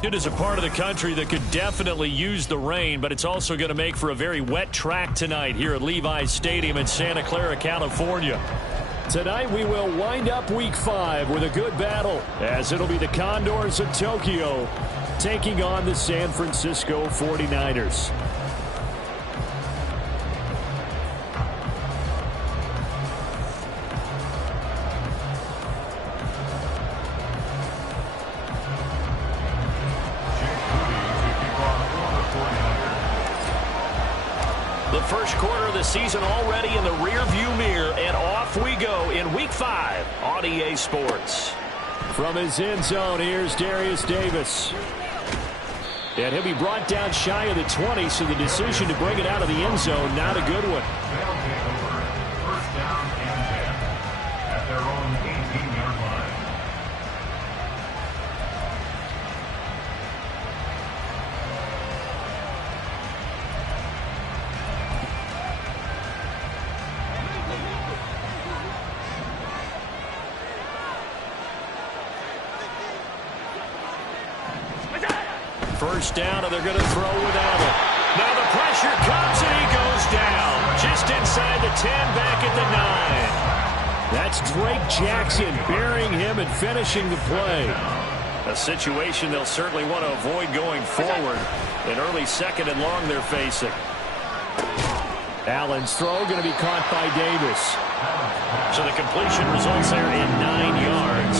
It is a part of the country that could definitely use the rain, but it's also going to make for a very wet track tonight here at Levi's Stadium in Santa Clara, California. Tonight we will wind up Week 5 with a good battle, as it'll be the Condors of Tokyo taking on the San Francisco 49ers. The first quarter of the season already in the rear-view mirror, and off we go in Week 5 on EA Sports. From his end zone, here's Darius Davis. And he'll be brought down shy of the 20, so the decision to bring it out of the end zone, not a good one. First down and 10 at their own 18-yard line. First down, and they're going to throw without it. Now the pressure comes, and he goes down. Just inside the 10, back at the 9. That's Drake Jackson burying him and finishing the play. A situation they'll certainly want to avoid going forward. An early second and long they're facing. Allen's throw going to be caught by Davis. So the completion results there in 9 yards.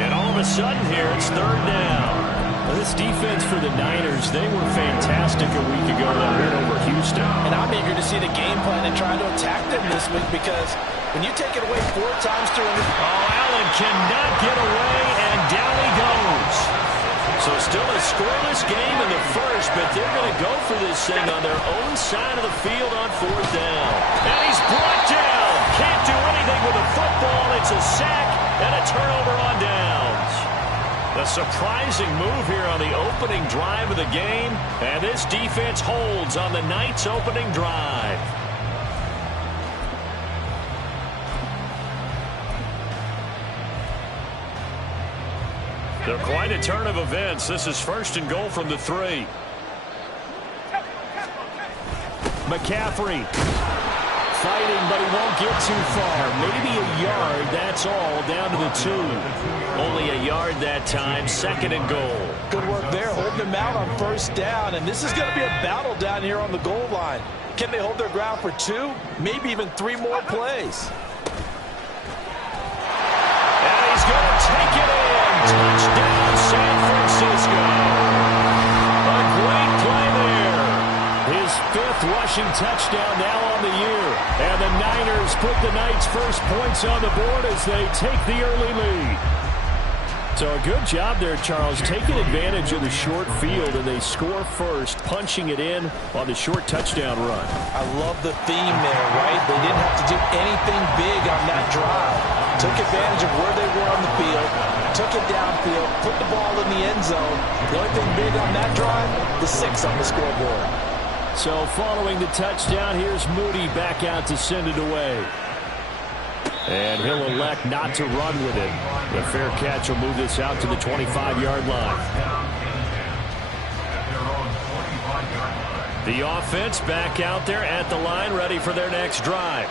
And all of a sudden here, it's third down. Well, this defense for the Niners, they were fantastic a week ago that win over Houston. And I'm eager to see the game plan and try to attack them this week, because when you take it away 4 times during the... Oh, Allen cannot get away, and down he goes. So still a scoreless game in the first, but they're going to go for this thing on their own side of the field on fourth down. And he's brought down. Can't do anything with the football. It's a sack and a turnover on downs. A surprising move here on the opening drive of the game, and this defense holds on the night's opening drive. They're quite a turn of events. This is first and goal from the 3. McCaffrey fighting, but he won't get too far. Maybe a yard, that's all, down to the 2. Only a yard that time, second and goal. Good work there, holding them out on first down, and this is going to be a battle down here on the goal line. Can they hold their ground for 2, maybe even 3 more plays? And he's going to take it in. Touchdown, San Francisco. A great play there. His 5th rushing touchdown now on the year. And the Niners put the Knights' first points on the board as they take the early lead. So a good job there, Charles, taking advantage of the short field, and they score first, punching it in on the short touchdown run. I love the theme there, right? They didn't have to do anything big on that drive. Took advantage of where they were on the field, took it downfield, put the ball in the end zone. The only thing big on that drive, the 6 on the scoreboard. So following the touchdown, here's Moody back out to send it away. And he'll elect not to run with it. The fair catch will move this out to the 25-yard line. The offense back out there at the line, ready for their next drive.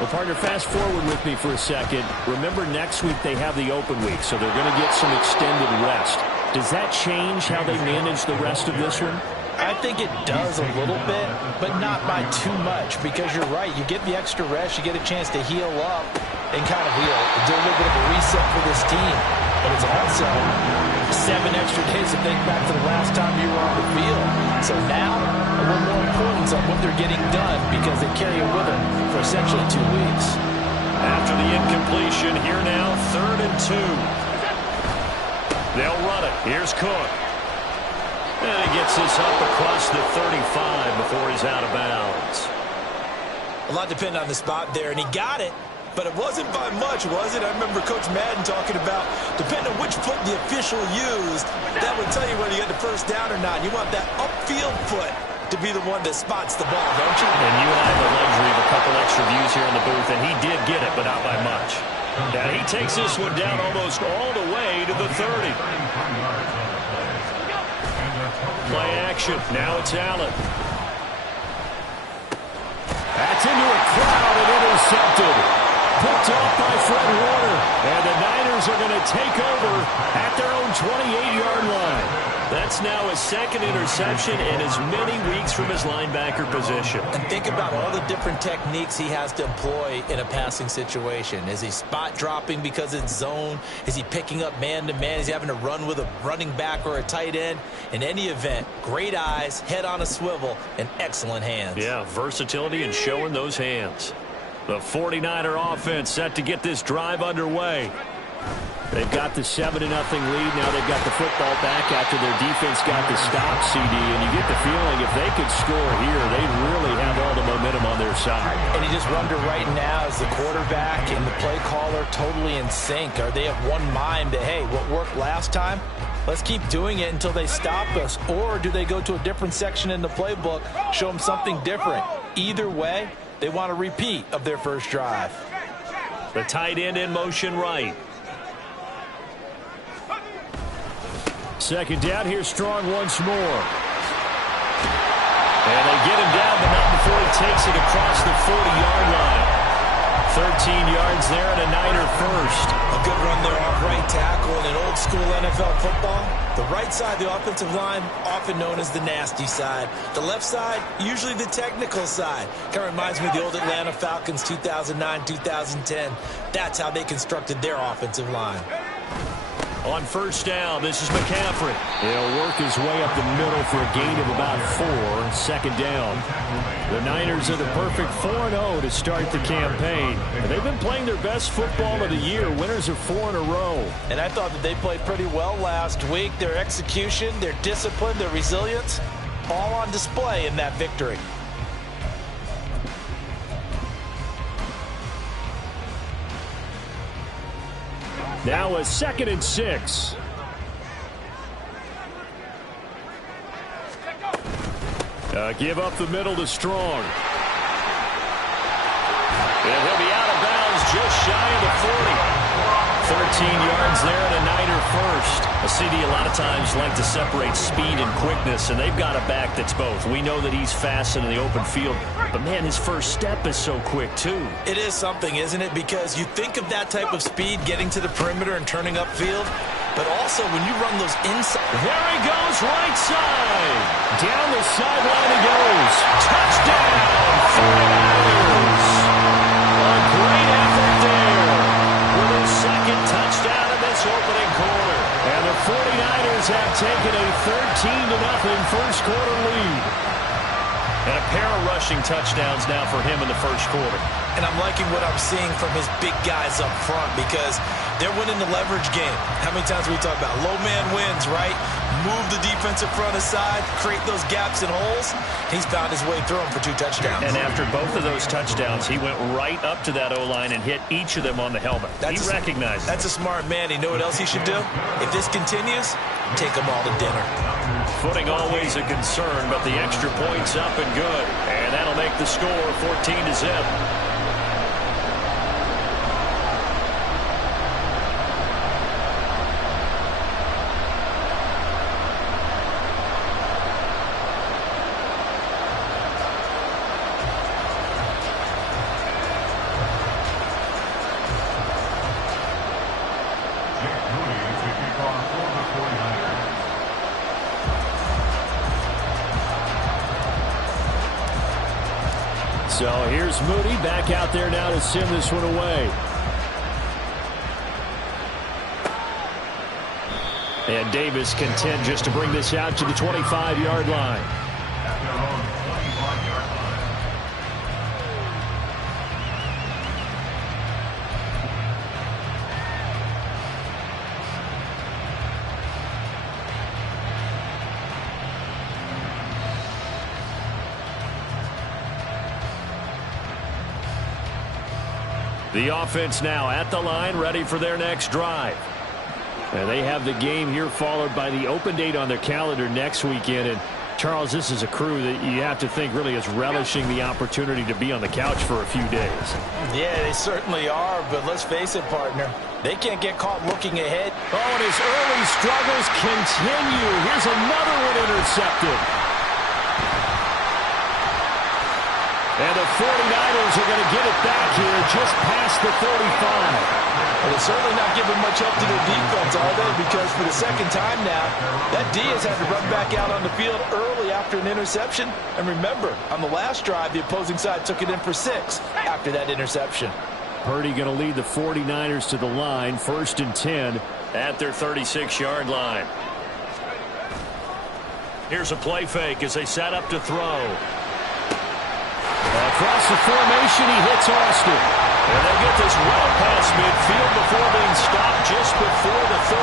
Well, partner, fast forward with me for a second. Remember, next week they have the open week, so they're going to get some extended rest. Does that change how they manage the rest of this one? I think it does a little bit, but not by too much, because you're right. You get the extra rest, you get a chance to heal up and kind of do a little bit of a reset for this team. But it's also 7 extra days to think back to the last time you were on the field. So now, a little more importance on what they're getting done, because they carry it with them for essentially 2 weeks. After the incompletion, here now, 3rd and 2. They'll run it. Here's Cook. And he gets this up across the 35 before he's out of bounds. A lot depended on the spot there, and he got it, but it wasn't by much, was it? I remember Coach Madden talking about, depending on which foot the official used, that would tell you whether you had the first down or not. You want that upfield foot to be the one that spots the ball, don't you? And you and I have the luxury of a couple extra views here in the booth, and he did get it, but not by much. And he takes this one down almost all the way to the 30. action. Now it's Allen. That's into a crowd and intercepted. Picked off by Fred Warner. And the Niners are going to take over at their own 28-yard line. That's now his second interception in as many weeks from his linebacker position. And think about all the different techniques he has to employ in a passing situation. Is he spot dropping because it's zone? Is he picking up man-to-man? Is he having to run with a running back or a tight end? In any event, great eyes, head on a swivel, and excellent hands. Yeah, versatility and showing those hands. The 49er offense set to get this drive underway. They've got the 7-0 lead. Now they've got the football back after their defense got the stop, CD. And you get the feeling if they could score here, they'd really have all the momentum on their side. And you just wonder right now, is the quarterback and the play caller totally in sync? Are they of one mind that, hey, what worked last time? Let's keep doing it until they stop us. Or do they go to a different section in the playbook, show them something different? Either way, they want a repeat of their first drive. The tight end in motion right. Second down, here's Strong once more. And they get him down, but not before he takes it across the 40-yard line. 13 yards there and a Niner first. A good run there off right tackle in an old-school NFL football. The right side, the offensive line, often known as the nasty side. The left side, usually the technical side. Kind of reminds me of the old Atlanta Falcons 2009-2010. That's how they constructed their offensive line. On first down, this is McCaffrey. He'll work his way up the middle for a gain of about 4. Second down. The Niners are the perfect 4-0 to start the campaign. And they've been playing their best football of the year. Winners of 4 in a row. And I thought that they played pretty well last week. Their execution, their discipline, their resilience, all on display in that victory. Now a 2nd and 6. Give up the middle to Strong. And he'll be out of bounds just shy of the 40. 13 yards there and a Niner first. A CD a lot of times like to separate speed and quickness, and they've got a back that's both. We know that he's fast in the open field, but man, his first step is so quick too. It is something, isn't it? Because you think of that type of speed getting to the perimeter and turning upfield, but also when you run those inside. There he goes, right side. Down the sideline he goes. Touchdown, 49ers. A great effort there with his second touchdown in this opening quarter. And the 49ers have taken a 13-0 first quarter lead. And a pair of rushing touchdowns now for him in the first quarter. And I'm liking what I'm seeing from his big guys up front because they're winning the leverage game. How many times we talk about low man wins, right? Move the defensive front aside, create those gaps and holes. He's found his way through them for 2 touchdowns. And after both of those touchdowns, he went right up to that O-line and hit each of them on the helmet. He recognized it. That's a smart man. You know what else he should do? If this continues, take them all to dinner. Footing always a concern, but the extra point's up and good. And that'll make the score 14-0. So here's Moody back out there now to send this one away. And Davis content just to bring this out to the 25-yard line. The offense now at the line, ready for their next drive. And they have the game here followed by the open date on their calendar next weekend. And Charles, this is a crew that you have to think really is relishing the opportunity to be on the couch for a few days. Yeah, they certainly are. But let's face it, partner, they can't get caught looking ahead. Oh, and his early struggles continue. Here's another one intercepted. And the 49ers are going to get it back here just past the 35. Well, they're certainly not giving much help to their defense, are they? Because for the second time now, that D has had to run back out on the field early after an interception. And remember, on the last drive, the opposing side took it in for 6 after that interception. Purdy going to lead the 49ers to the line, 1st and 10 at their 36-yard line. Here's a play fake as they set up to throw. Across the formation, he hits Austin. And they get this well past midfield before being stopped just before the 35.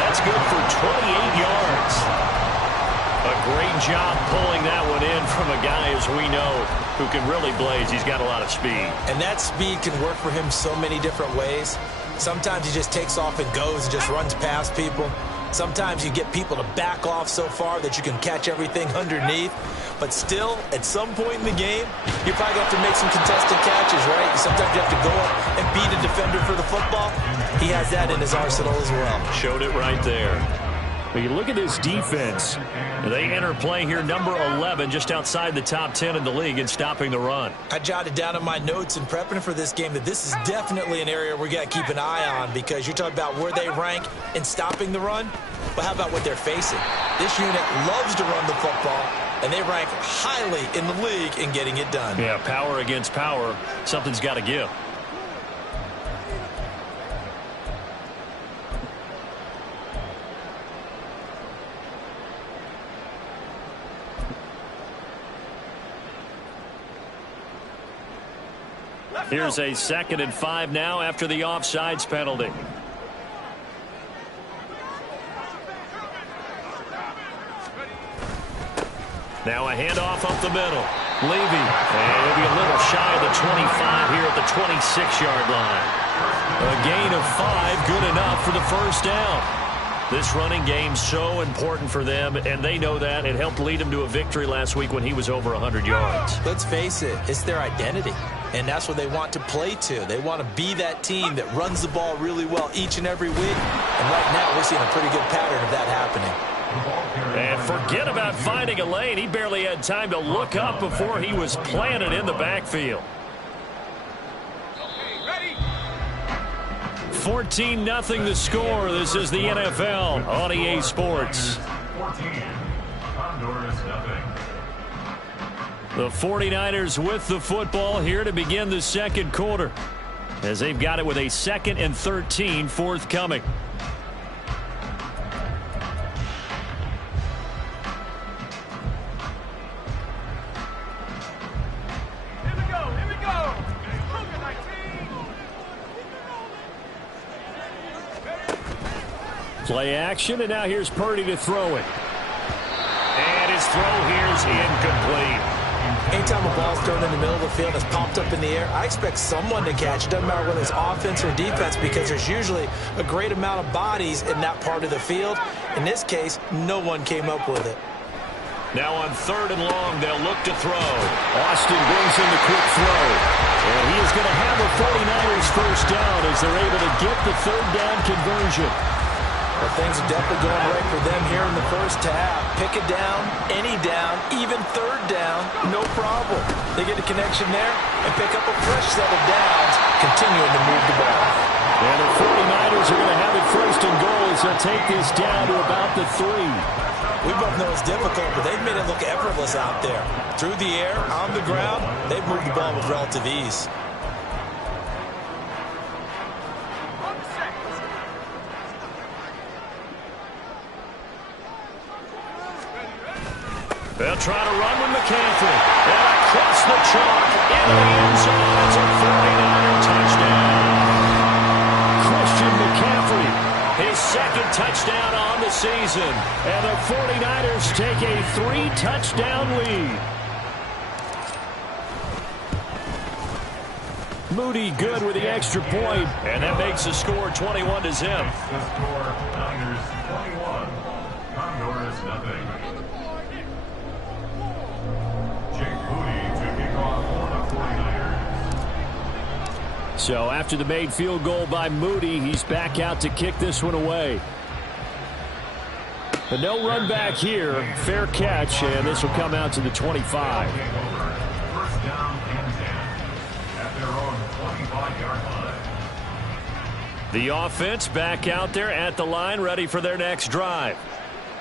That's good for 28 yards. A great job pulling that one in from a guy, as we know, who can really blaze. He's got a lot of speed. And that speed can work for him so many different ways. Sometimes he just takes off and goes and just runs past people. Sometimes you get people to back off so far that you can catch everything underneath. But still, at some point in the game, you probably have to make some contested catches, right? Sometimes you have to go up and beat a defender for the football. He has that in his arsenal as well. Showed it right there. But you look at this defense. They enter play here, number 11, just outside the top 10 in the league in stopping the run. I jotted down in my notes in prepping for this game that this is definitely an area we got to keep an eye on, because you're talking about where they rank in stopping the run. But how about what they're facing? This unit loves to run the football, and they rank highly in the league in getting it done. Yeah, power against power. Something's got to give. Here's a 2nd and 5 now after the offsides penalty. Now a handoff up the middle. Levy, and he'll be a little shy of the 25 here at the 26-yard line. A gain of 5, good enough for the first down. This running game so important for them, and they know that. It helped lead them to a victory last week when he was over 100 yards. Let's face it, it's their identity, and that's what they want to play to. They want to be that team that runs the ball really well each and every week, and right now we're seeing a pretty good pattern of that happening. And forget about finding a lane. He barely had time to look up before he was planted in the backfield. 14-0 the score. This is the NFL on EA Sports. 14. Honduras, nothing. The 49ers with the football here to begin the second quarter, as they've got it with a 2nd and 13 forthcoming. Play action, and now here's Purdy to throw it. And his throw here is incomplete. Anytime a ball's thrown in the middle of the field and it's popped up in the air, I expect someone to catch it. Doesn't matter whether it's offense or defense, because there's usually a great amount of bodies in that part of the field. In this case, no one came up with it. Now on 3rd and long, they'll look to throw. Austin brings in the quick throw. And he is going to have a 49ers first down as they're able to get the 3rd down conversion. Well, things are definitely going right for them here in the first half. Pick it down, any down, even 3rd down, no problem. They get a connection there and pick up a fresh set of downs, continuing to move the ball. And the 49ers are going to have it 1st and goal as they'll take this down to about the 3. We both know it's difficult, but they've made it look effortless out there. Through the air, on the ground, they've moved the ball with relative ease. They'll try to run with McCaffrey. And across the chalk, in the end zone, it's a 49er touchdown. Christian McCaffrey, his 2nd touchdown on the season. And the 49ers take a 3-touchdown lead. Moody good with the extra point, and that makes the score 21-0. The score, Niners 21, Honduras nothing. So after the made field goal by Moody, he's back out to kick this one away. But no run back here. Fair catch, and this will come out to the 25. First down and 10 at their own 25-yard line. The offense back out there at the line, ready for their next drive.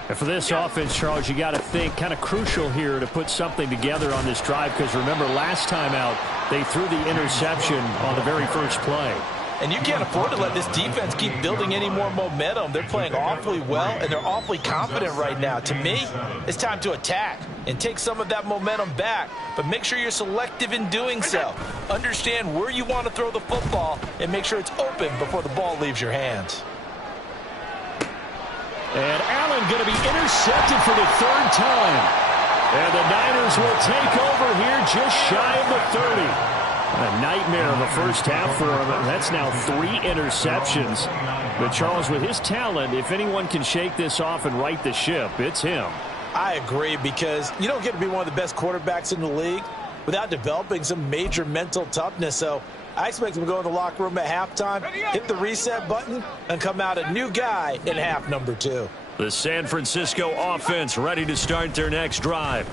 And for this offense, Charles, you got to think kind of crucial here to put something together on this drive, because remember last time out they threw the interception on the very first play. And you can't afford to let this defense keep building any more momentum. They're playing awfully well, and they're awfully confident right now. To me, it's time to attack and take some of that momentum back, but make sure you're selective in doing so. Understand where you want to throw the football and make sure it's open before the ball leaves your hands. And Allen going to be intercepted for the third time. And the Niners will take over here just shy of the 30. A nightmare of a first half for him. That's now 3 interceptions. But Charles, with his talent, if anyone can shake this off and right the ship, it's him. I agree, because you don't get to be one of the best quarterbacks in the league without developing some major mental toughness. So I expect him to go in the locker room at halftime, hit the reset button, and come out a new guy in half number 2. The San Francisco offense ready to start their next drive.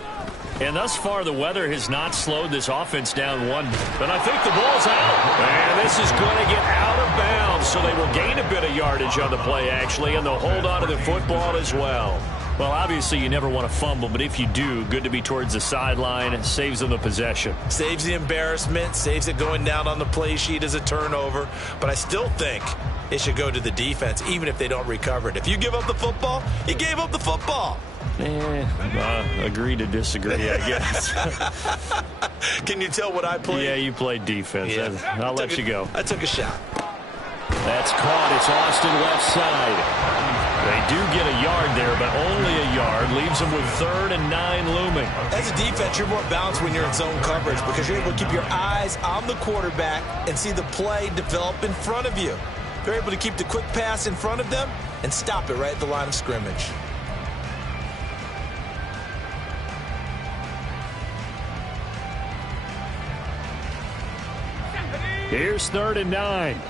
And thus far, the weather has not slowed this offense down one. But I think the ball's out. And this is going to get out of bounds. So they will gain a bit of yardage on the play, actually, and they'll hold on to the football as well. Well, obviously, you never want to fumble, but if you do, good to be towards the sideline. It saves them the possession. Saves the embarrassment, saves it going down on the play sheet as a turnover. But I still think it should go to the defense, even if they don't recover it. If you give up the football, you gave up the football. Agree to disagree, I guess. Can you tell what I played? Yeah, you played defense. Yeah. I'll let you go. I took a shot. That's caught. It's Austin left side. They do get a yard there, but only a yard. Leaves them with 3rd and 9 looming. As a defense, you're more balanced when you're in zone coverage, because you're able to keep your eyes on the quarterback and see the play develop in front of you. They're able to keep the quick pass in front of them and stop it right at the line of scrimmage. Here's 3rd and 9.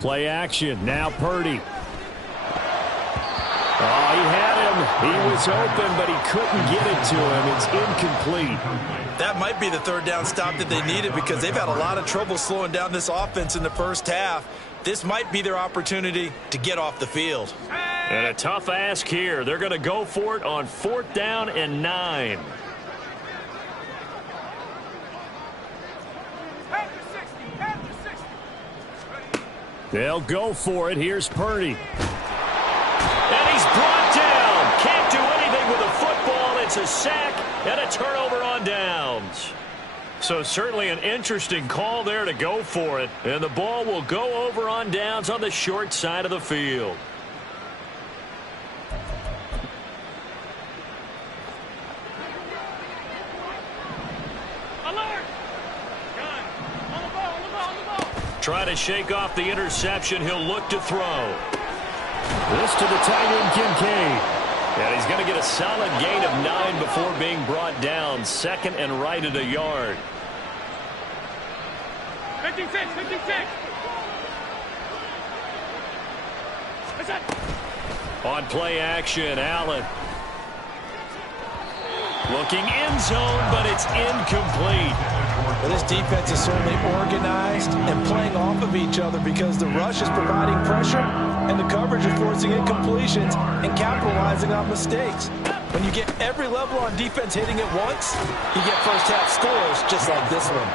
Play action. Now Purdy. Oh, he had him. He was open, but he couldn't get it to him. It's incomplete. That might be the 3rd down stop that they needed, because they've had a lot of trouble slowing down this offense in the first half. This might be their opportunity to get off the field. And a tough ask here. They're going to go for it on 4th down and 9. They'll go for it. Here's Purdy. And he's brought down. Can't do anything with a football. It's a sack and a turnover on downs. So certainly an interesting call there to go for it. And the ball will go over on downs on the short side of the field. Try to shake off the interception. He'll look to throw. This to the tight end, Kincaid. And he's going to get a solid gain of 9 before being brought down. 2nd and right at a yard. 56, 56. On play action, Allen. Looking end zone, but it's incomplete. Well, this defense is certainly organized and playing off of each other, because the rush is providing pressure and the coverage is forcing incompletions and capitalizing on mistakes. When you get every level on defense hitting at once, you get first half scores just like this one.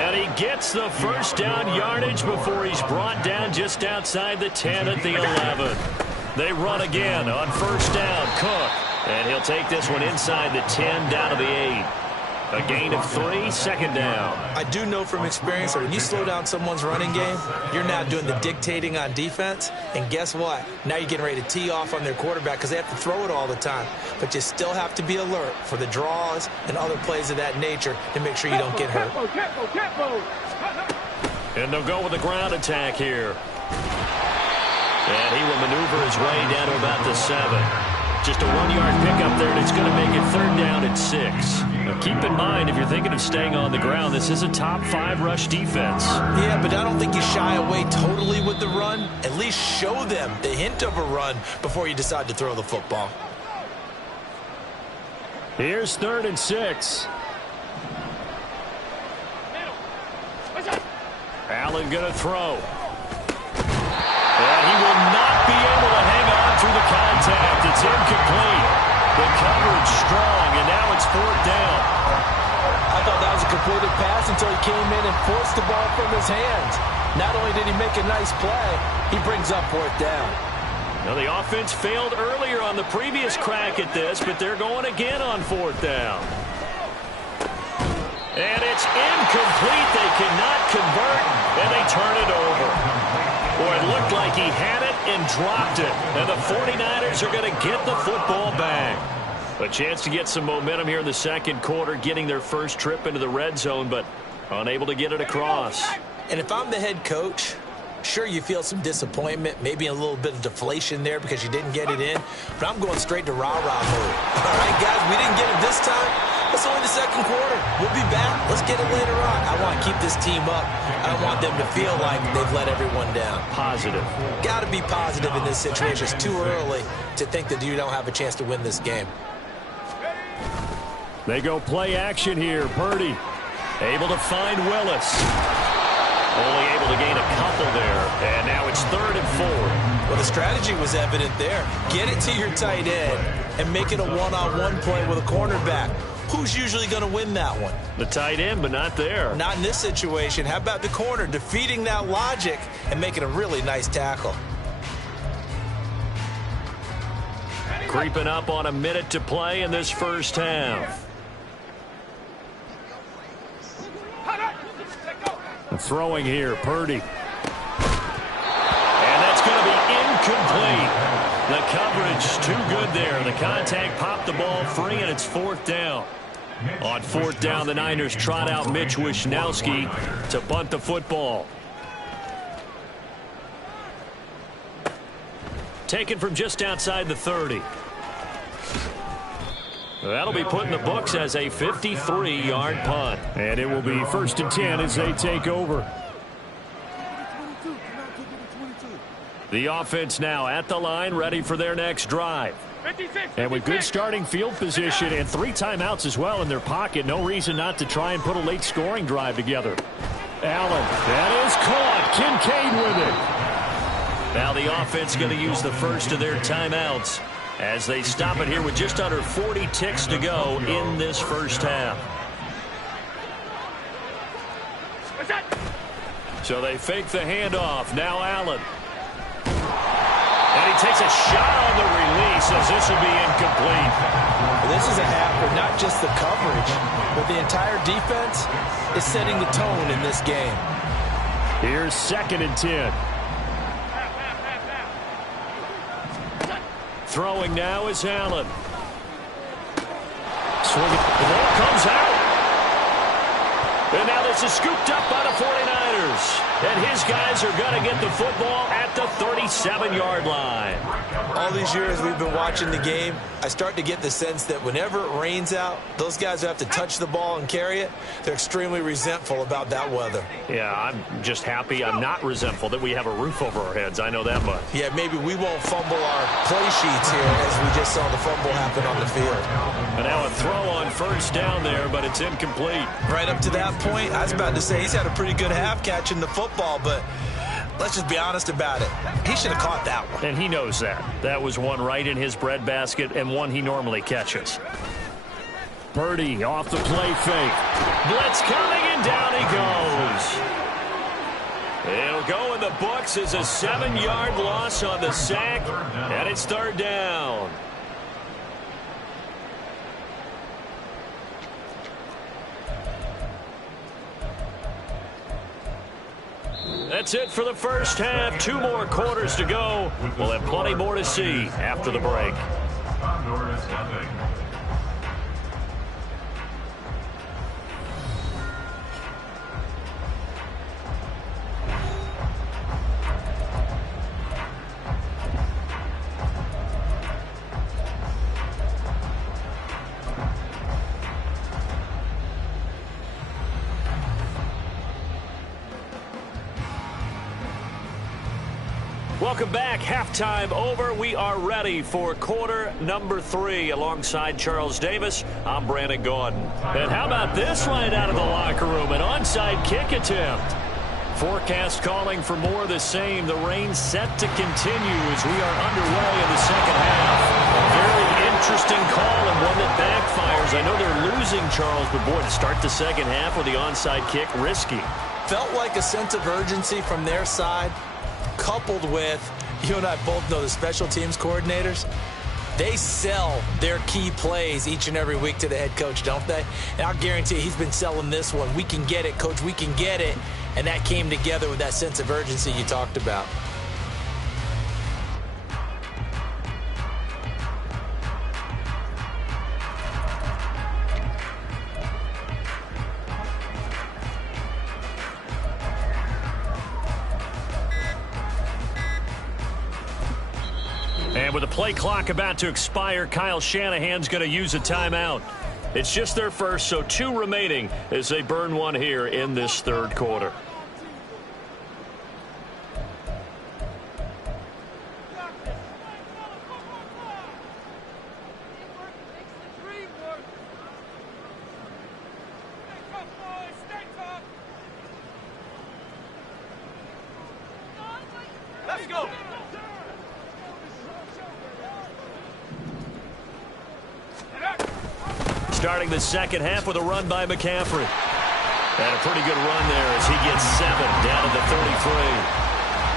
And he gets the first down yardage before he's brought down just outside the 10 at the 11. They run again on 1st down. Cook. And he'll take this one inside the 10 down to the 8. A gain of 3, 2nd down. I do know from experience that when you slow down someone's running game, you're now doing the dictating on defense. And guess what? Now you're getting ready to tee off on their quarterback, because they have to throw it all the time. But you still have to be alert for the draws and other plays of that nature to make sure you don't get hurt. And they'll go with the ground attack here. And he will maneuver his way down to about the 7. Just a 1-yard pickup there, and it's going to make it 3rd down and 6. Now keep in mind, if you're thinking of staying on the ground, this is a top 5 rush defense. Yeah, but I don't think you shy away totally with the run. At least show them the hint of a run before you decide to throw the football. Here's 3rd and 6. Allen going to throw. And he will not be able to hang on through the contact. It's incomplete. The coverage strong, and now it's 4th down. I thought that was a completed pass until he came in and forced the ball from his hands. Not only did he make a nice play, he brings up 4th down. Now the offense failed earlier on the previous crack at this, but they're going again on 4th down. And it's incomplete. They cannot convert, and they turn it over. Boy, it looked like he had it and dropped it. And the 49ers are going to get the football back. A chance to get some momentum here in the 2nd quarter, getting their first trip into the red zone, but unable to get it across. And if I'm the head coach, sure, you feel some disappointment, maybe a little bit of deflation there because you didn't get it in, but I'm going straight to rah-rah mode. All right, guys, we didn't get it this time. It's only the 2nd quarter. We'll be back. Let's get it later on. I want to keep this team up. I don't want them to feel like they've let everyone down. Positive. Got to be positive in this situation. It's too early to think that you don't have a chance to win this game. They go play action here. Purdy able to find Willis. Only able to gain a couple there. And now it's 3rd and 4. Well, the strategy was evident there. Get it to your tight end and make it a one-on-one play with a cornerback. Who's usually going to win that one? The tight end, but not there. Not in this situation. How about the corner defeating that logic and making a really nice tackle? Creeping up on a minute to play in this first half. Throwing here, Purdy. And that's going to be incomplete. The coverage too good there. The contact popped the ball free, and it's 4th down. On 4th down, the Niners trot out Mitch Wishnowski to bunt the football. Taken from just outside the 30. That'll be put in the books as a 53-yard punt. And it will be 1st and 10 as they take over. The offense now at the line, ready for their next drive. And with good starting field position and 3 timeouts as well in their pocket, no reason not to try and put a late scoring drive together. Allen, that is caught. Kincaid with it. Now the offense going to use the first of their timeouts as they stop it here with just under 40 ticks to go in this first half. So they fake the handoff. Now Allen. And he takes a shot on the release as this will be incomplete. This is a half where not just the coverage, but the entire defense is setting the tone in this game. Here's 2nd and 10. Throwing now is Allen. Swinging. The ball comes out. And now this is scooped up by the 49ers. And his guys are going to get the football at the 37-yard line. All these years we've been watching the game, I start to get the sense that whenever it rains out, those guys who have to touch the ball and carry it, they're extremely resentful about that weather. Yeah, I'm just happy I'm not resentful that we have a roof over our heads. I know that much. Yeah, maybe we won't fumble our play sheets here as we just saw the fumble happen on the field. And now a throw on 1st down there, but it's incomplete. Right up to that point, I was about to say he's had a pretty good half catching the football, but let's just be honest about it. He should have caught that one. And he knows that. That was one right in his breadbasket and one he normally catches. Purdy off the play fake. Blitz coming, and down he goes. It'll go in the books as a 7-yard loss on the sack, and it's 3rd down. That's it for the first half. 2 more quarters to go. We'll have plenty more to see after the break. Welcome back. Halftime over. We are ready for quarter number 3. Alongside Charles Davis, I'm Brandon Gaudin. And how about this right out of the locker room? An onside kick attempt. Forecast calling for more of the same. The rain set to continue as we are underway in the second half. Very interesting call and one that backfires. I know they're losing, Charles, but boy, to start the second half with the onside kick, risky. Felt like a sense of urgency from their side, coupled with, you and I both know the special teams coordinators, they sell their key plays each and every week to the head coach, don't they? And I'll guarantee you he's been selling this one. We can get it, coach, we can get it. And that came together with that sense of urgency you talked about. And with the play clock about to expire, Kyle Shanahan's going to use a timeout. It's just their first, so 2 remaining as they burn one here in this third quarter. Let's go. Starting the second half with a run by McCaffrey. And a pretty good run there as he gets 7 down to the 33.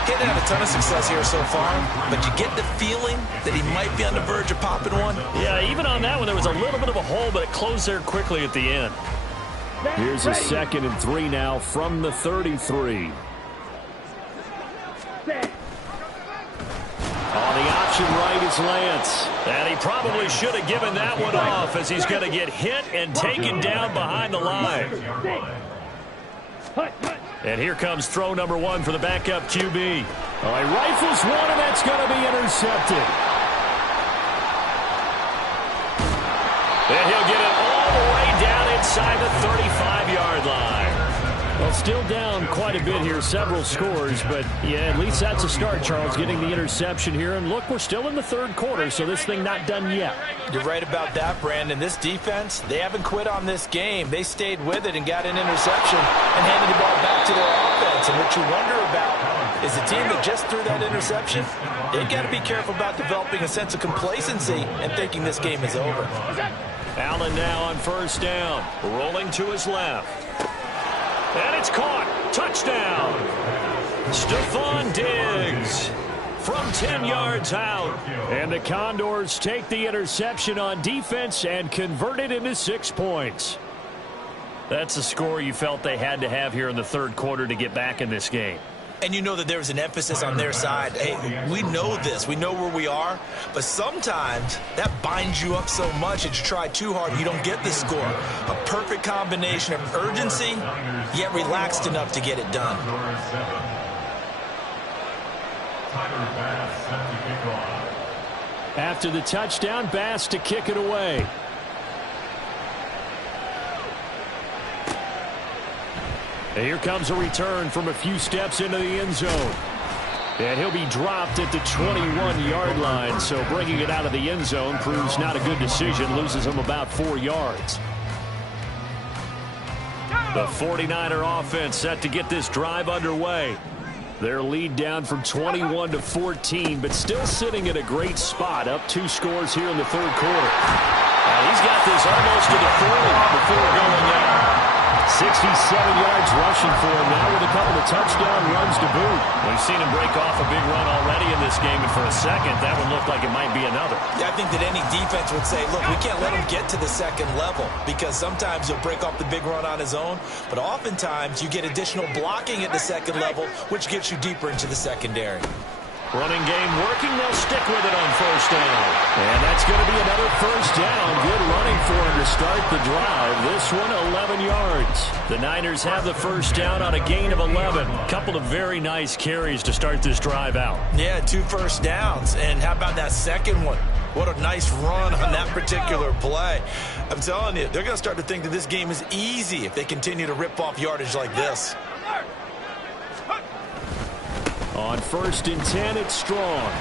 Getting had a ton of success here so far, but you get the feeling that he might be on the verge of popping one. Yeah, even on that one, there was a little bit of a hole, but it closed there quickly at the end. Here's a 2nd and 3 now from the 33. On the option right is Lance. And he probably should have given that one off as he's going to get hit and taken down behind the line. And here comes throw number 1 for the backup QB. Oh, he rifles one, and that's going to be intercepted. And he'll get it all the way down inside the 35-yard line. Well, still down quite a bit here, several scores, but yeah, at least that's a start, Charles, getting the interception here. And look, we're still in the third quarter, so this thing not done yet. You're right about that, Brandon. This defense, they haven't quit on this game. They stayed with it and got an interception and handed the ball back to their offense. And what you wonder about is the team that just threw that interception, they've got to be careful about developing a sense of complacency and thinking this game is over. Allen now on first down, rolling to his left. And it's caught. Touchdown. Stephon Diggs from 10 yards out. And the Condors take the interception on defense and convert it into 6 points. That's the score you felt they had to have here in the third quarter to get back in this game. And you know that there's an emphasis on their side. Hey, we know this. We know where we are. But sometimes that binds you up so much that you try too hard, you don't get the score. A perfect combination of urgency, yet relaxed enough to get it done. After the touchdown, Bass to kick it away. And here comes a return from a few steps into the end zone. And he'll be dropped at the 21-yard line, so bringing it out of the end zone proves not a good decision, loses him about 4 yards. The 49er offense set to get this drive underway. Their lead down from 21 to 14, but still sitting at a great spot, up 2 scores here in the third quarter. He's got this almost to the 40 before going out. 67 yards rushing for him now with a couple of touchdown runs to boot. We've seen him break off a big run already in this game, and for a second, that one looked like it might be another. Yeah, I think that any defense would say, look, we can't let him get to the second level because sometimes he'll break off the big run on his own, but oftentimes you get additional blocking at the second level, which gets you deeper into the secondary. Running game working. They'll stick with it on first down. And that's going to be another first down. Good running for him to start the drive. This one, 11 yards. The Niners have the first down on a gain of 11. A couple of very nice carries to start this drive out. Yeah, 2 first downs. And how about that second one? What a nice run on that particular play. I'm telling you, they're going to start to think that this game is easy if they continue to rip off yardage like this. On 1st and 10, it's Strong.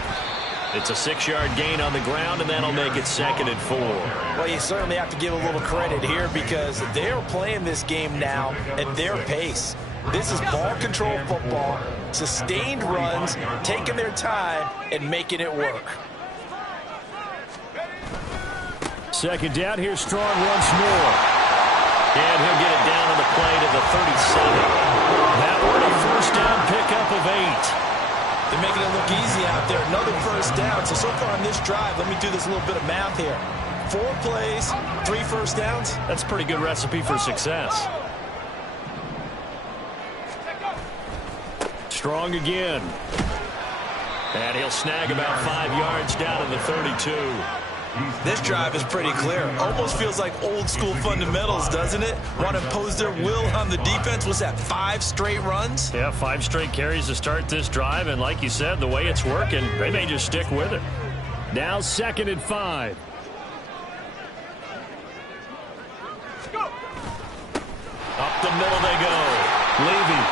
It's a 6-yard gain on the ground, and that'll make it 2nd and 4. Well, you certainly have to give a little credit here because they're playing this game now at their pace. This is ball control football, sustained runs, taking their time, and making it work. 2nd down, here's Strong once more. And he'll get it down on the play to the 37. That one a 1st down pickup of 8. They're making it look easy out there. Another 1st down. So far on this drive, let me do this little bit of math here. 4 plays, 3 1st downs. That's a pretty good recipe for success. Strong again. And he'll snag about 5 yards down in the 32. This drive is pretty clear. Almost feels like old school fundamentals, doesn't it? Want to impose their will on the defense. Was that 5 straight runs? Yeah, 5 straight carries to start this drive. And like you said, the way it's working, they may just stick with it. Now 2nd and 5. Up the middle they go. Levy.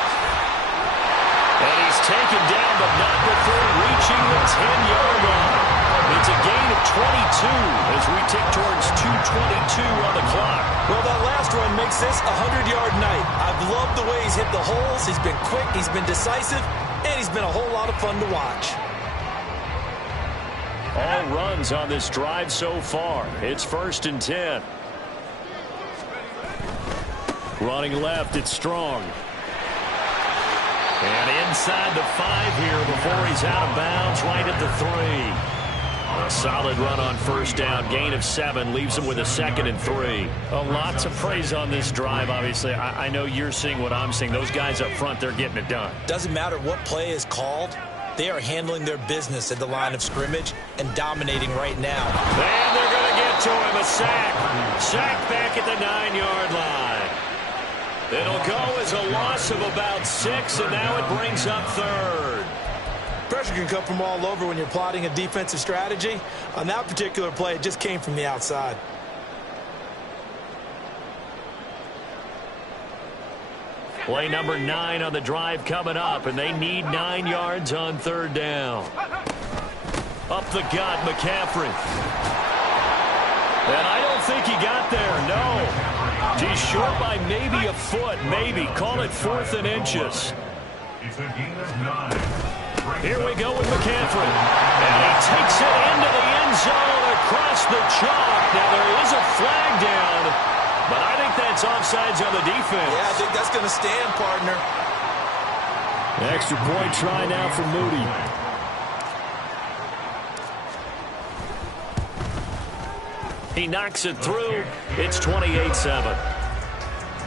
And he's taken down, but not before reaching the 10-yard line. It's a gain of 22 as we tick towards 2:22 on the clock. Well, that last run makes this a 100-yard night. I've loved the way he's hit the holes. He's been quick, he's been decisive, and he's been a whole lot of fun to watch. All runs on this drive so far. It's 1st and 10. Running left, it's Strong. And inside the 5 here before he's out of bounds, right at the 3. A solid run on 1st down, gain of 7, leaves him with a 2nd and 3. A lot to praise on this drive, obviously. I know you're seeing what I'm seeing. Those guys up front, they're getting it done. Doesn't matter what play is called. They are handling their business at the line of scrimmage and dominating right now. And they're going to get to him, a sack. Sack back at the 9-yard line. It'll go as a loss of about 6, and now it brings up 3rd. Pressure can come from all over when you're plotting a defensive strategy. On that particular play, it just came from the outside. Play number 9 on the drive coming up, and they need 9 yards on 3rd down. Up the gut, McCaffrey. And I don't think he got there, no. He's short by maybe a foot, maybe. Call it 4th and inches. It's a gain of 9. Here we go with McCaffrey. And he takes it into the end zone across the chalk. Now there is a flag down, but I think that's offsides on the defense. Yeah, I think that's going to stand, partner. Extra point try now for Moody. He knocks it through. It's 28-7.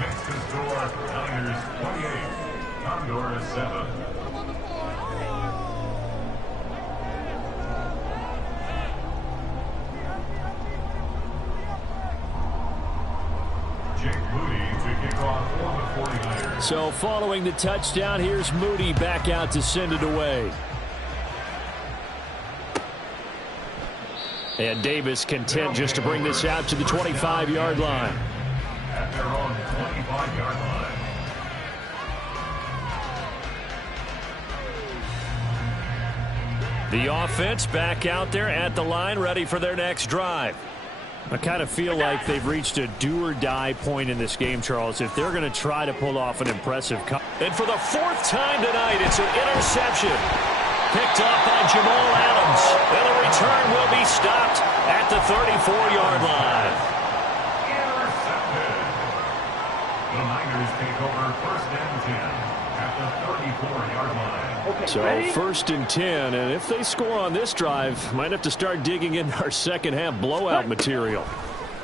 Next to score, Niners 28, Condors 7. So following the touchdown, here's Moody back out to send it away. And Davis content just to bring this out to the 25-yard line. At their own 25-yard line. The offense back out there at the line, ready for their next drive. I kind of feel like they've reached a do-or-die point in this game, Charles, if they're going to try to pull off an impressive cut. And for the 4th time tonight, it's an interception. Picked up by Jamal Adams. And the return will be stopped at the 34-yard line. Intercepted. The Niners take over 1st and 10 at the 34-yard line. So 1st and 10, and if they score on this drive, might have to start digging in our second-half blowout material.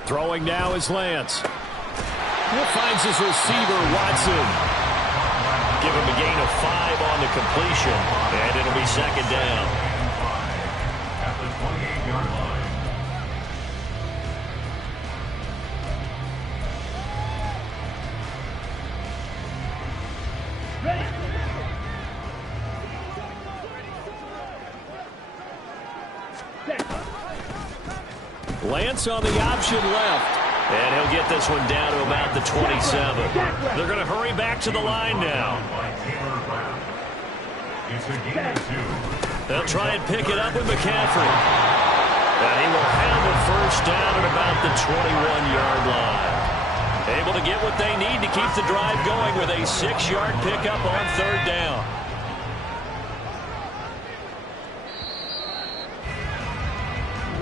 Throwing now is Lance. He finds his receiver, Watson. Give him a gain of 5 on the completion, and it'll be 2nd down. At the 28-yard line. Lance on the option left. And he'll get this one down to about the 27. They're going to hurry back to the line now. It's a gain of 2. They'll try and pick it up with McCaffrey. And he will have a first down at about the 21-yard line. Able to get what they need to keep the drive going with a 6-yard pickup on third down.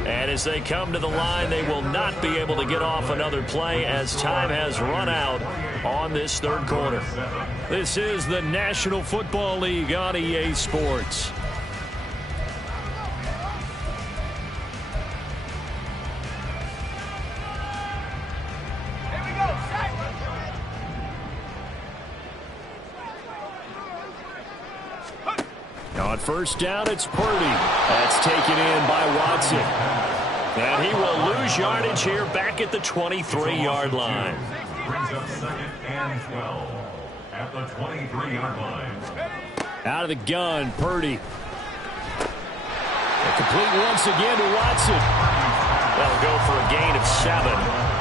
And as they come to the line, they will not be able to get off another play as time has run out on this third quarter. This is the National Football League on EA Sports. On first down, it's Purdy. That's taken in by Watson. And he will lose yardage here back at the 23-yard line. Brings up 2nd and 12 at the 23-yard line. Out of the gun, Purdy. A complete once again to Watson. That'll go for a gain of 7.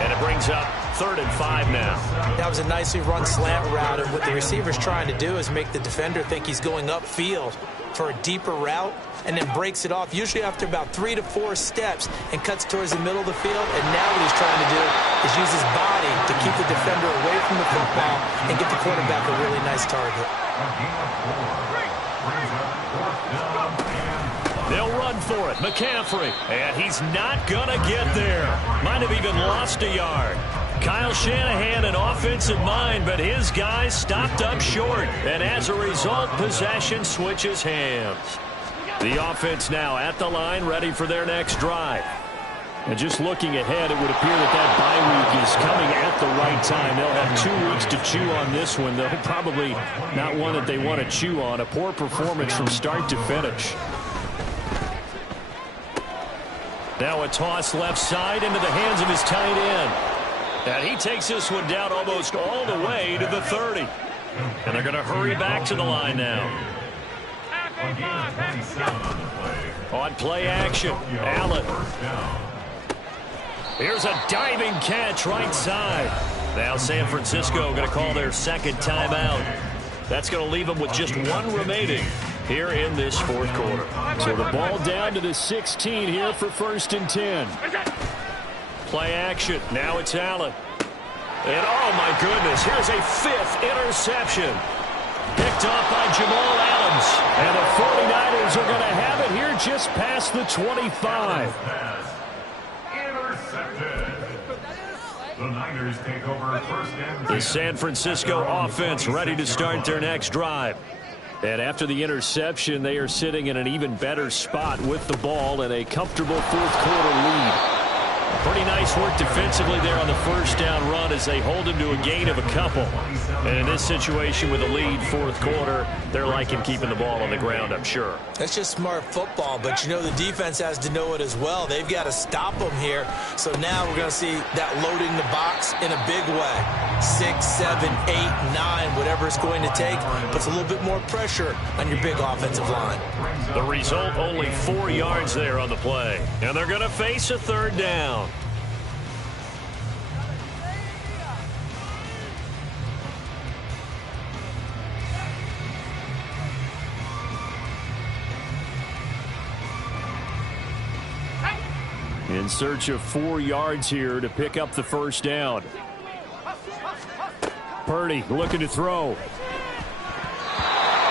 And it brings up 3rd and 5 now. That was a nicely run slant route, and what the receiver's trying to do is make the defender think he's going upfield for a deeper route, and then breaks it off, usually after about 3 to 4 steps, and cuts towards the middle of the field. And now what he's trying to do is use his body to keep the defender away from the football and get the quarterback a really nice target. They'll run for it. McCaffrey. And he's not going to get there. Might have even lost a yard. Kyle Shanahan, an offensive mind, but his guys stopped up short. And as a result, possession switches hands. The offense now at the line, ready for their next drive. And just looking ahead, it would appear that bye week is coming at the right time. They'll have 2 weeks to chew on this one, though. Probably not one that they want to chew on. A poor performance from start to finish. Now a toss left side into the hands of his tight end. And he takes this one down almost all the way to the 30. And they're going to hurry back to the line now. On play action, Allen. Here's a diving catch right side. Now San Francisco going to call their second timeout. That's going to leave them with just 1 remaining here in this fourth quarter. So the ball down to the 16 here for 1st and 10. Play action. Now it's Allen. And oh my goodness, here's a 5th interception. Picked off by Jamal Adams. And the 49ers are going to have it here just past the 25. Intercepted. The Niners take over 1st and 10. The San Francisco offense ready to start their next drive. And after the interception, they are sitting in an even better spot with the ball and a comfortable fourth quarter lead. Pretty nice work defensively there on the first down run as they hold him to a gain of a couple. And in this situation with a lead fourth quarter, they're liking keeping the ball on the ground, I'm sure. That's just smart football, but you know the defense has to know it as well. They've got to stop them here. So now we're going to see that loading the box in a big way. 6, 7, 8, 9, whatever it's going to take, puts a little bit more pressure on your big offensive line. The result, only 4 yards there on the play. And they're going to face a third down. In search of 4 yards here to pick up the first down. Purdy looking to throw.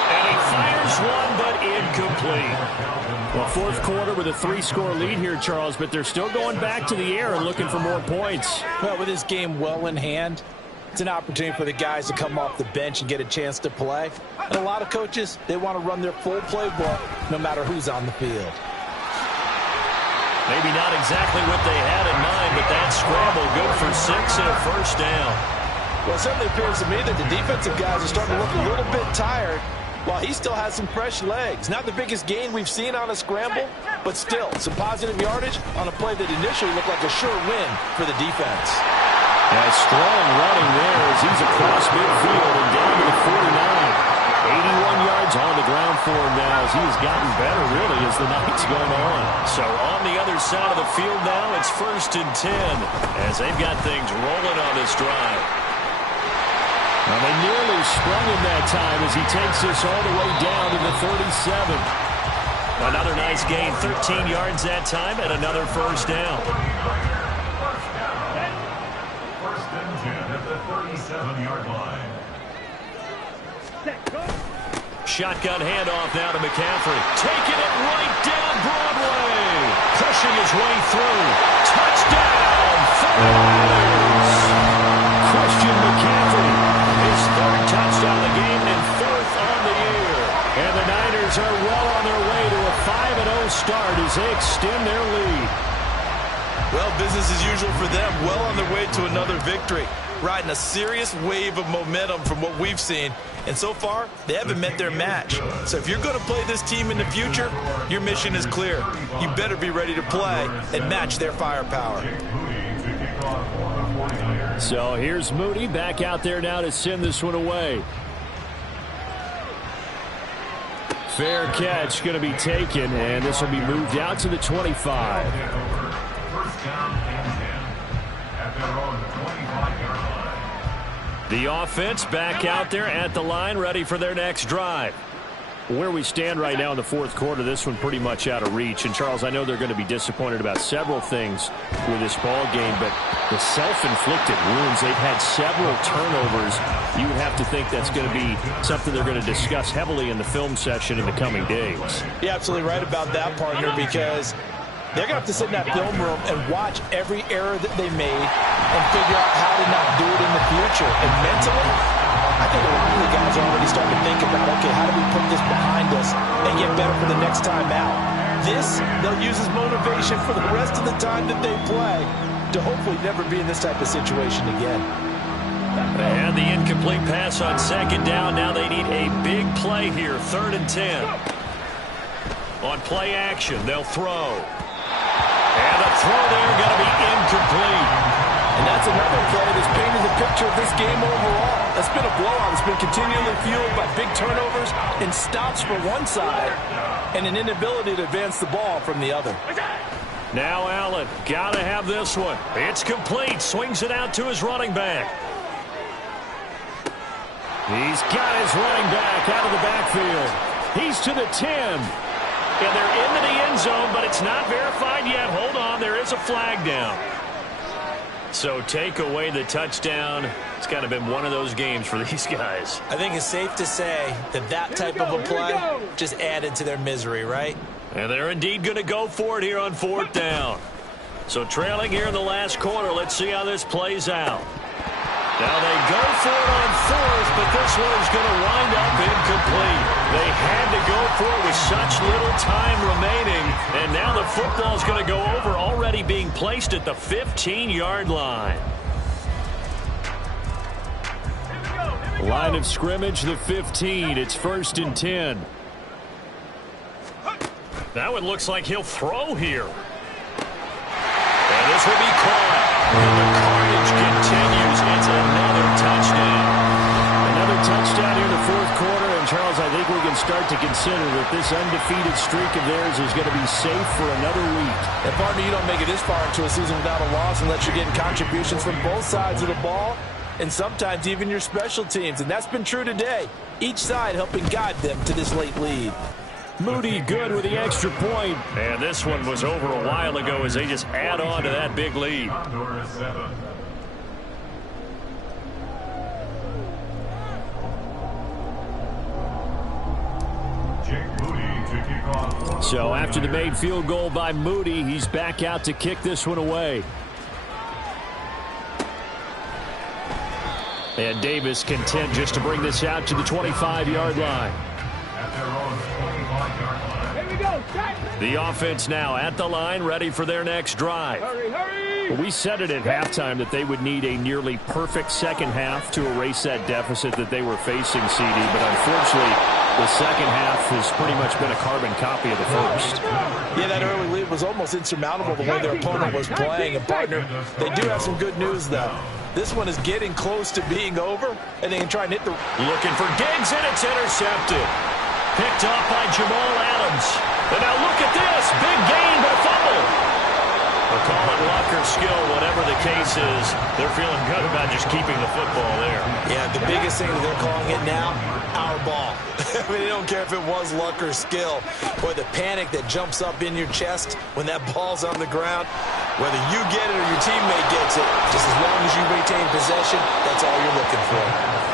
And he fires one, but incomplete. Well, fourth quarter with a 3-score lead here, Charles, but they're still going back to the air and looking for more points. Well, with this game well in hand, it's an opportunity for the guys to come off the bench and get a chance to play. And a lot of coaches, they want to run their full playbook no matter who's on the field. Maybe not exactly what they had in mind, but that scramble good for 6 and a first down. Well, it certainly appears to me that the defensive guys are starting to look a little bit tired while he still has some fresh legs. Not the biggest gain we've seen on a scramble, but still some positive yardage on a play that initially looked like a sure win for the defense. Yeah, strong running there as he's across midfield and down to the 49. 81 yards on the ground for him now as he has gotten better, really, as the night's going on. So on the other side of the field now, it's 1st and 10 as they've got things rolling on this drive. Well, they nearly sprung him that time as he takes this all the way down to the 37. Another nice gain, 13 yards that time, and another first down. First and 10 at the 37-yard line. Shotgun handoff now to McCaffrey. Taking it right down Broadway. Pushing his way through. Touchdown for the Niners. Christian McCaffrey. His third touchdown of the game and fourth on the year. And the Niners are well on their way to a 5-0 start as they extend their lead. Well, business as usual for them. Well on their way to another victory. Riding a serious wave of momentum from what we've seen. And so far, they haven't met their match. So if you're going to play this team in the future, your mission is clear. You better be ready to play and match their firepower. So here's Moody back out there now to send this one away. Fair catch going to be taken, and this will be moved out to the 25. First down and 10 at their own 25-yard line. The offense back out there at the line, ready for their next drive. Where we stand right now in the fourth quarter, this one pretty much out of reach. And, Charles, I know they're going to be disappointed about several things with this ball game, but the self-inflicted wounds, they've had several turnovers. You would have to think that's going to be something they're going to discuss heavily in the film session in the coming days. You're absolutely right about that, partner, because they're going to have to sit in that film room and watch every error that they made and figure out how to not do it in the future. And mentally, I think a lot of the guys are already starting to think about, okay, how do we put this behind us and get better for the next time out? This, they'll use as motivation for the rest of the time that they play to hopefully never be in this type of situation again. And the incomplete pass on second down. Now they need a big play here, 3rd and 10. On play action, they'll throw. And the throw there going to be incomplete. And that's another play that's painted the picture of this game overall. That's been a blowout. It's been continually fueled by big turnovers and stops for one side and an inability to advance the ball from the other. Now Allen, got to have this one. It's complete. Swings it out to his running back. He's got his running back out of the backfield. He's to the 10. And they're into the end zone, but it's not verified yet. Hold on, there is a flag down. So take away the touchdown. It's kind of been one of those games for these guys. I think it's safe to say that that type of a play just added to their misery, right? And they're indeed going to go for it here on 4th down. So trailing here in the last quarter, let's see how this plays out. Now they go for it on 4th, but this one is going to wind up incomplete. They had to go for it with such little time remaining, and now the football is going to go over, already being placed at the 15-yard line. Line of scrimmage, the 15. It's 1st and 10. That one looks like he'll throw here. And this will be caught. And the carnage continues. It's another touchdown. Another touchdown here in the fourth quarter. And, Charles, I think we can start to consider that this undefeated streak of theirs is going to be safe for another week. And, partner, you don't make it this far into a season without a loss unless you're getting contributions from both sides of the ball and sometimes even your special teams. And that's been true today. Each side helping guide them to this late lead. Moody good with the extra point. And this one was over a while ago as they just add on to that big lead. So after the made field goal by Moody, he's back out to kick this one away. And Davis content just to bring this out to the 25-yard line. The offense now at the line, ready for their next drive. We said it at halftime that they would need a nearly perfect second half to erase that deficit that they were facing, CD. But unfortunately, the second half has pretty much been a carbon copy of the first. Yeah, that early lead was almost insurmountable the way their opponent was playing. And, partner, they do have some good news, though. This one is getting close to being over, and they can try and hit the... Looking for Diggs, and it's intercepted. Picked off by Jamal Adams. And now look at this. Big gain, but a fumble. Well, call it luck or skill, whatever the case is, they're feeling good about just keeping the football there. Yeah, the biggest thing that they're calling it now, our ball. I mean, they don't care if it was luck or skill. Boy, the panic that jumps up in your chest when that ball's on the ground, whether you get it or your teammate gets it, just as long as you maintain possession, that's all you're looking for.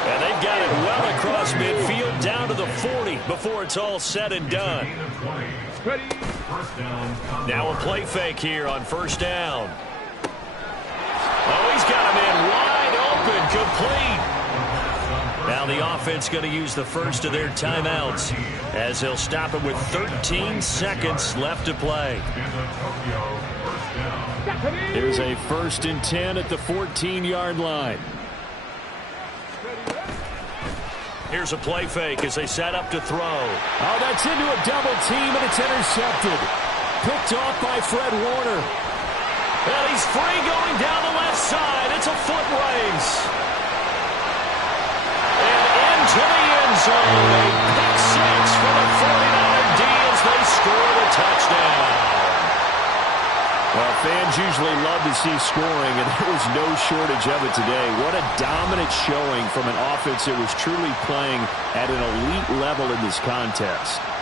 And they've got it well across midfield down to the 40 before it's all said and done. Now a play fake here on first down. Oh, he's got him in wide open, complete. Now the offense going to use the first of their timeouts as they'll stop it with 13 seconds left to play. Here's a 1st and 10 at the 14-yard line. Here's a play fake as they set up to throw. Oh, that's into a double team, and it's intercepted. Picked off by Fred Warner. Well, he's free going down the left side. It's a foot race. And into the end zone. A pick six for the 49 D as they score the touchdown. Well, fans usually love to see scoring, and there was no shortage of it today. What a dominant showing from an offense that was truly playing at an elite level in this contest.